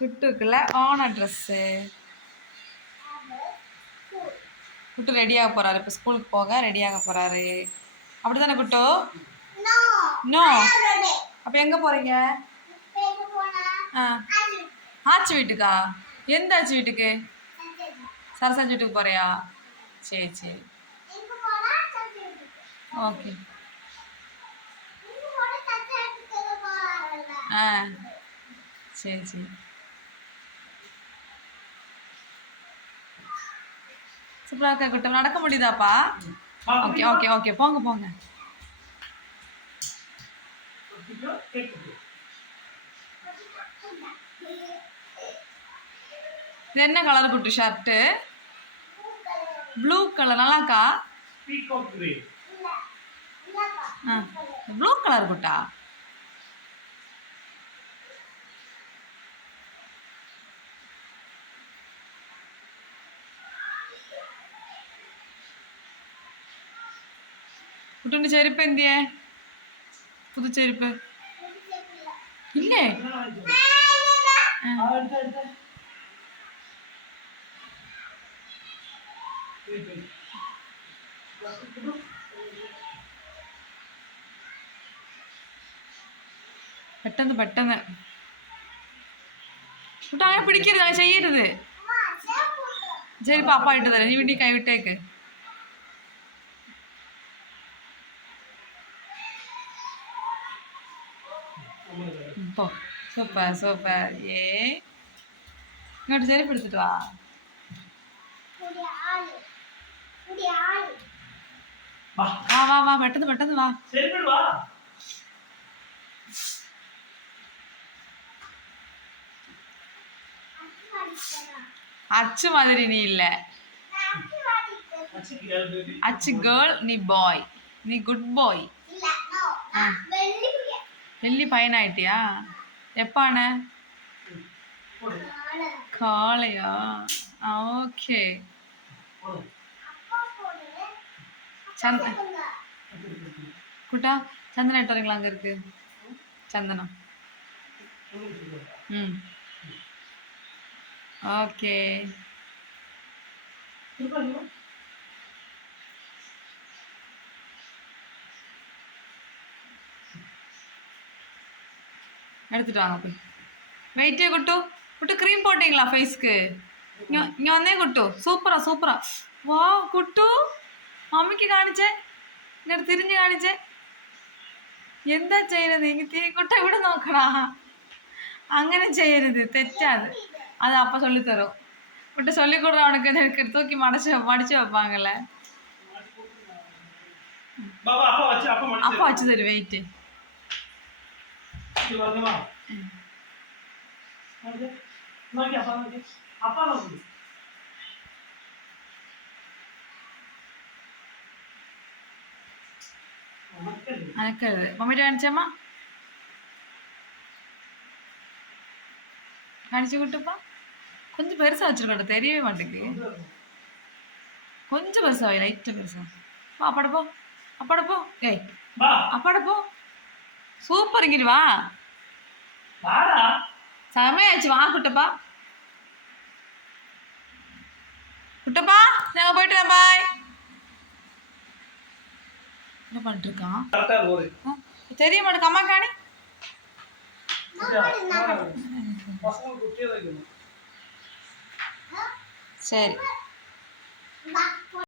குட்டுக்குள்ள ஓண dress. Good ரெடியாக போகிறாரு. இப்போ ஸ்கூலுக்கு போக ரெடியாக போகிறாரு. அப்படி தானே குட்டு? நோ. அப்போ எங்கே போகிறீங்க? ஆச்சி வீட்டுக்கா? எந்த ஆச்சி வீட்டுக்கு? சரசாச்சி வீட்டுக்கு போறியா? சரி சரி, ஓகே. ஆ சரி சரி. சூப்பராக இருக்கா குட்டம்? நடக்க முடியுதாப்பா? ஓகே ஓகே ஓகே, போங்க போங்க. இது என்ன colour Kuttu shirt? Blue colour. நல்லாக்கா? ப்ளூ கலர் குட்டா? കുട്ടുവിന്റെ ചെരുപ്പ് എന്തിയെ? പുതു ചെരുപ്പ് ഇല്ലേ? പെട്ടെന്ന് പെട്ടെന്ന് കുട്ട അങ്ങനെ പിടിക്കരുത്, അങ്ങനെ ചെയ്യരുത്. ചെരുപ്പ് അപ്പ ഇട്ട് തരാം, നീ വീട്ടിൽ കൈവിട്ടേക്ക്. Super super. ഇങ്ങോട്ട് ചെരുപ്പ് എടുത്തിട്ട് വാ. വാ വാ വാ, പെട്ടെന്ന് പെട്ടെന്ന് വാ. അച്ചു മാതിരി നീ ഇല്ല. അച്ചു ഗേൾ, നീ ബോയ്. നീ ഗുഡ് ബോയ്. വലിയ പയ്യനായിട്ടിയാ? എപ്പാണ്? കാളയാ? ഓക്കെ. குட்டா சந்தனம் எட்டு வரீங்களா? அங்கே இருக்கு சந்தனம். ம் ஓகே. எடுத்துட்டு வாங்க போய். வெயிட்டே குட்டு. குட்டு க்ரீம் போட்டிங்களா ஃபேஸ்க்கு? இங்கே வந்தே குட்டு. சூப்பரா சூப்பரா. வா കുട്ടു, മമ്മിക്ക് കാണിച്ചേ. ഇങ്ങോട്ട് തിരിഞ്ഞ് കാണിച്ചേ. എന്താ ചെയ്യരുത്? എനിക്ക് കുട്ട ഇവിടെ നോക്കണ. അങ്ങനെ ചെയ്യരുത്, തെറ്റാത്. அது அப்போ சொல்லித்தரும். குட்ட சொல்லி கொடுற அவனுக்கு எனக்கு தூக்கி மடிச்சு வைப்பாங்கல்ல. அப்பா வச்சு தரு. வெயிட்டு അനക്കരുത്. മമ്മിയുടെ കാണിച്ചമ്മ காணிச்சு விட்டுப்பா. கொஞ்சம் பெருசாக வச்சுருக்கோட்ட, தெரியவே மாட்டேங்குது. கொஞ்சம் பெருசா, லைட்டாக பெருசா. வா அப்பாட போ, அப்பாட போ. ஏய் அப்பாட போ. சூப்பர். இங்கிட்டு வா. செமையாச்சு. வா குட்டப்பா. குட்டப்பா நாங்கள் போயிட்டு பாய். என்ன பண்ணிட்டு இருக்கான்? தெரிய மாட்டேங்க. அம்மா காணி. சரி.